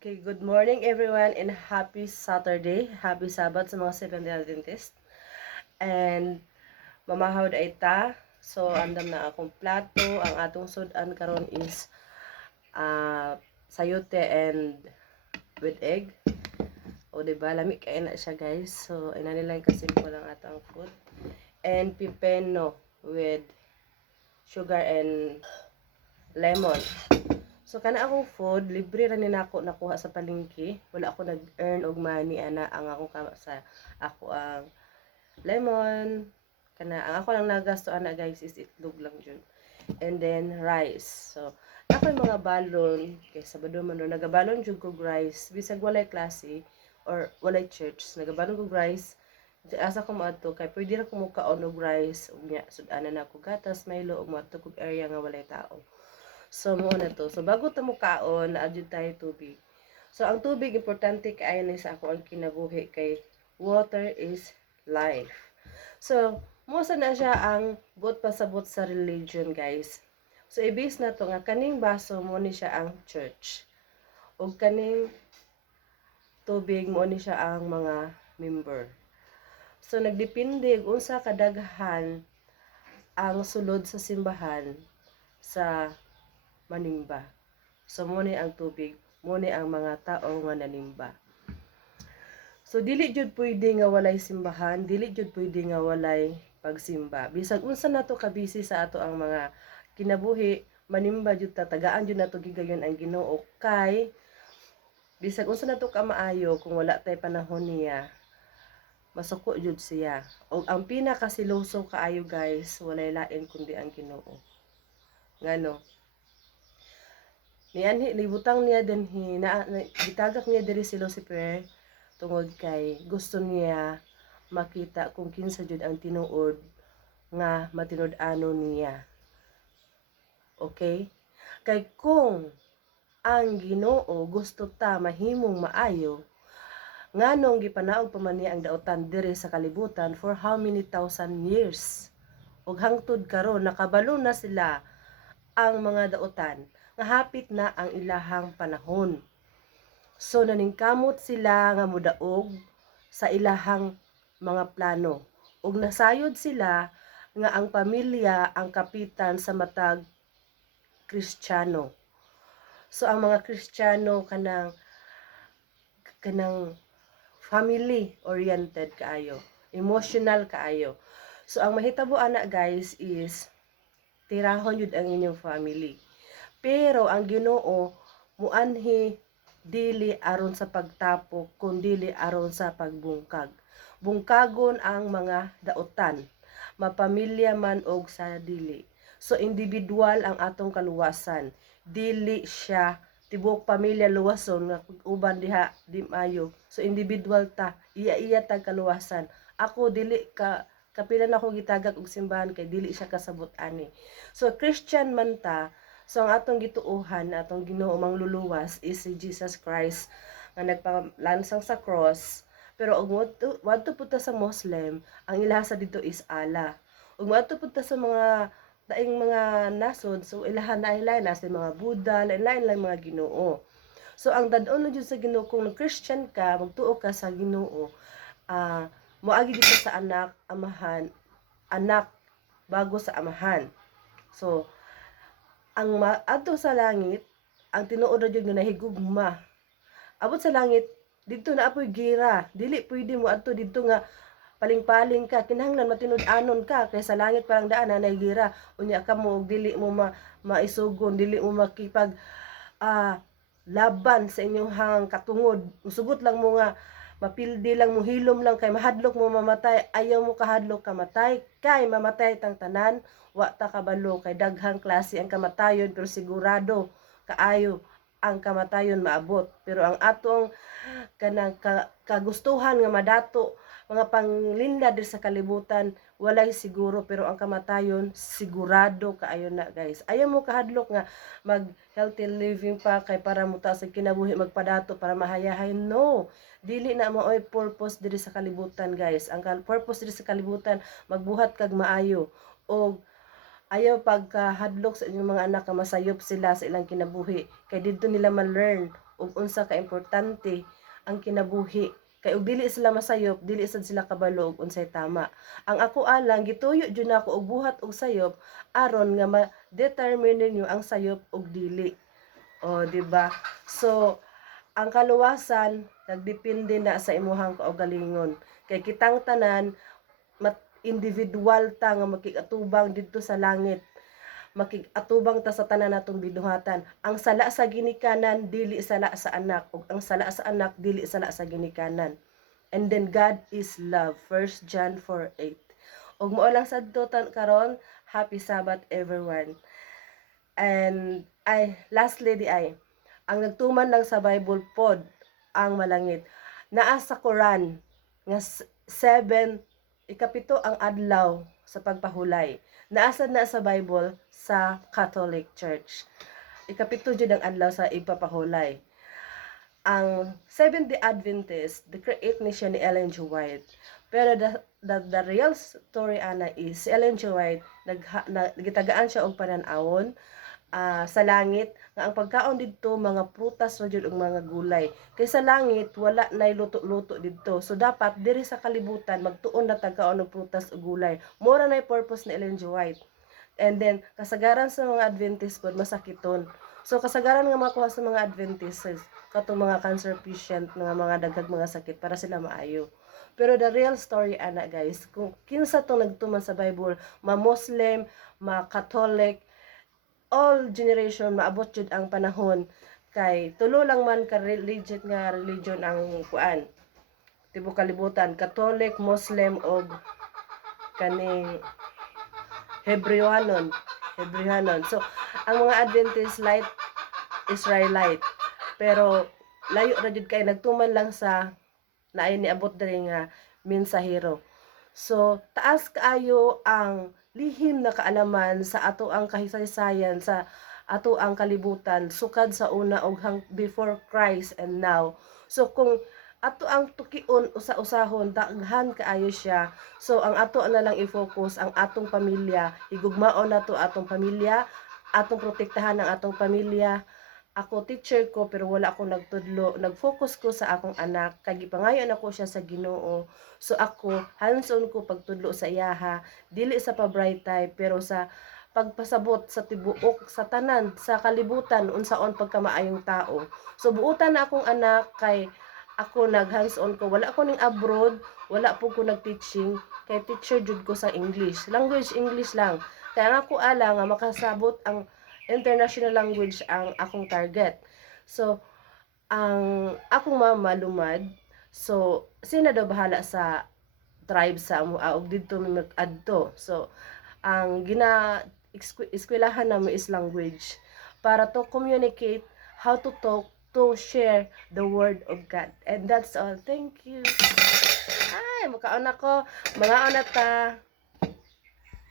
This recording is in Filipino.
Okay, good morning everyone and happy Saturday. Happy Sabbath sa mga Seventh-day Adventist. And mamahawd ay ta. So andam na akong plato. Ang atong sudan karon is sayote and with egg. O diba, lami kay na siya guys. So inanilang kasimple lang atong food. And pipeno with sugar and lemon. So kana akong food, libre ra ni nako nakuha sa palengke. Wala ako nag-earn og money ana ang akong sa ako ang lemon kana ang ako lang nagasto ana guys is itlog lang jud. And then rice. So ako yung mga balon kay Sabado man do nagabalon jud kog rice bisag walay klase or walay church nagabalon kog rice. Asa ko maadto kay pwede ra ko mo kaon og rice ug nya sudanan na ko gatas Milo ug maadto kog area nga walay tao. So, mo na to. So, bago ta mo kaon, na-adjud tayo tubig. So, ang tubig, importante kaayo na sa ako ang kinabuhi kay water is life. So, mo na siya ang buot pasabot sa religion, guys. So, i-base na to nga, kaning baso mo ni siya ang church. O kaning tubig mo ni siya ang mga member. So, nagdepende kung unsa kadaghan ang sulod sa simbahan sa manimba. So, muna ang tubig, muna ang mga tao nga nanimba. So, dili jud pwede nga walay simbahan, dili jud pwede nga walay pagsimba. Bisag unsa nato kabisi sa ato ang mga kinabuhi, manimba jud ta, tagaan jud nato gigayon ang Ginoo kay bisag unsa nato ka maayo kung wala tay panahon niya, masuko jud siya. Og ang pinakasiloso kaayo guys, walay lain kundi ang Ginoo. Ngano? Nianhi libutang niya dinhi na gitagak niya diri si Lucifer tungod kay gusto niya makita kung kinsa jud ang tinuod nga matinud-ano niya. Okay? Kay kung ang Ginoo gusto ta mahimong maayo, nganong gipanaog pa man niya ang daotan diri sa kalibutan for how many thousand years? Ug hangtod karon nakabalo na sila ang mga daotan nga hapit na ang ilahang panahon. So naningkamot sila nga mudaog sa ilahang mga plano. Ug nasayod sila nga ang pamilya ang kapitan sa matag Kristiyano. So ang mga Kristiyano kanang family oriented kaayo, emotional kaayo. So ang mahitabo ana guys is tirahon yun ang inyong family. Pero ang Ginoo muanhi dili aron sa pagtapok kundi aron sa pagbungkag. Bungkagon ang mga daotan, mapamilya man og sa dili. So individual ang atong kaluwasan. Dili siya tibok pamilya luwason nga uban diha di maayo. So individual ta, iya tag kaluwasan. Ako dili ka kapila na ako gitagak og simbahan kay dili siya kasabot ani. So Christian man ta, so ang atong gituohan, atong Ginoo mangluluwas is si Jesus Christ nga nagpalansang sa cross. Pero og wadto pud ta sa Muslim, ang ilahasa dito is Allah. Ug wadto pud ta sa mga daing mga nasod, so ilahan na lain na sa mga Buddha, lain lang mga Ginoo. So ang dadon jud sa Ginoo kung Christian ka, magtuo ka sa Ginoo, moagi dito sa anak, amahan, anak bago sa amahan. So ang adto sa langit, ang tinuod ra jud nga nahigugma. Abot sa langit, dito na apoy gira. Dili pwede mo adto dito nga paling-paling ka, kinahanglan matinud-anon ka kay sa langit parang daan na gira. Unya ka mo dili mo maisugon, dili mo makipag laban sa inyong hang katungod. Musugot lang mo nga mapildi lang mo, hilom lang kay mahadlok mo mamatay, ayaw mo kahadlok kamatay kay mamatay tang tanan. Wa ta kabalo kay daghang klase ang kamatayon pero sigurado kaayo ang kamatayon maabot. Pero ang atong kanang kagustuhan nga madato mga panglinda dir sa kalibutan walay siguro, pero ang kamatayon sigurado kaayo na guys. Ayaw mo kahadlok nga mag healthy living pa kay para mo ta sa kinabuhi magpadato para mahayahay. No, dili na maoy purpose diri sa kalibutan guys. Ang purpose diri sa kalibutan magbuhat kag maayo og ayaw pagkahadlok sa inyong mga anak nga masayop sila sa ilang kinabuhi kay didto nila ma-learn ug unsa ka importante ang kinabuhi. Kay ug dili sila masayop, dili sad sila kabalo og unsay tama. Ang ako alang gituyo jud nako og buhat og sayop aron nga ma-determine ninyo ang sayop ug dili. O, di ba? So, ang kaluwasan nagdepende na sa imuhang kaugalingon. Kay kitang tanan individual ta nga makikatubang didto sa langit. Makikatubang ta sa tanan natong binuhatan. Ang sala sa ginikanan dili sala sa anak ug ang sala sa anak dili sala sa ginikanan. And then God is love. 1 John 4:8. Ug mao lang sadto karon, happy Sabbath everyone. And lastly ang nagtuman lang sa Bible pod ang malangit. Naa sa Quran nga 7 ang adlaw sa pagpahulay. Naasad na sa Bible sa Catholic Church. 7 jud ang adlaw sa ipapahulay. Ang Seventh-day Adventist, the-create ni siya ni Ellen G. White. Pero the real story ana is si Ellen G. White nagitagaan siya og panan-awon sa langit nga ang pagkaon didto mga prutas ra jud ug mga gulay. Kay sa langit wala nay luto-luto didto. So dapat diri sa kalibutan magtuon na tagkaon og prutas ug gulay. Mora nay purpose ni Ellen G. White. And then kasagaran sa mga Adventist pod masakiton. So kasagaran nga makuha sa mga Adventists katong mga cancer patient mga daghang mga sakit para sila maayo. Pero the real story ana guys, kung kinsa tong nagtuman sa Bible, ma-Muslim, ma-Catholic, all generation maabot jud ang panahon kay tulo lang man ka religion ang kuan tibuok kalibutan, Catholic, Muslim og kaning Hebrewanon. So ang mga Adventist light Israelite, pero layo ra jud kay nagtuman lang sa naay niabot diri nga mensahero. So taas kaayo ang lihim na kaalaman sa ato ang kahisaysayan sa ato ang kalibutan sukad sa una og before Christ and now. So kung ato ang tukion usa-usahon daghan kaayo siya. So ang ato na lang i-focus ang atong pamilya, igugmaon nato atong pamilya, atong protektahan ang atong pamilya. Ako teacher ko pero wala ako nagtudlo, nag-focus ko sa akong anak kay gipangayon ako siya sa Ginoo. So ako hands-on ko pagtudlo sa iyaha, dili sa pa-bright type pero sa pagpasabot sa tibuok sa tanan sa kalibutan unsaon pagkamaayong tao. So buutan na akong anak kay ako nag hands-on ko, wala ako ning abroad, wala po ko nag-teaching kay teacher jud ko sa English, language English lang. Kaya nga ko ala nga makasabot ang international language ang akong target. So, ang akong mama lumad, so, sino daw bahala sa tribe sa amo, og dito may mag-adto. So, ang eskwelahan namin is language para to communicate, how to talk, to share the word of God. And that's all. Thank you. Ay, makaon ako. Mga ta.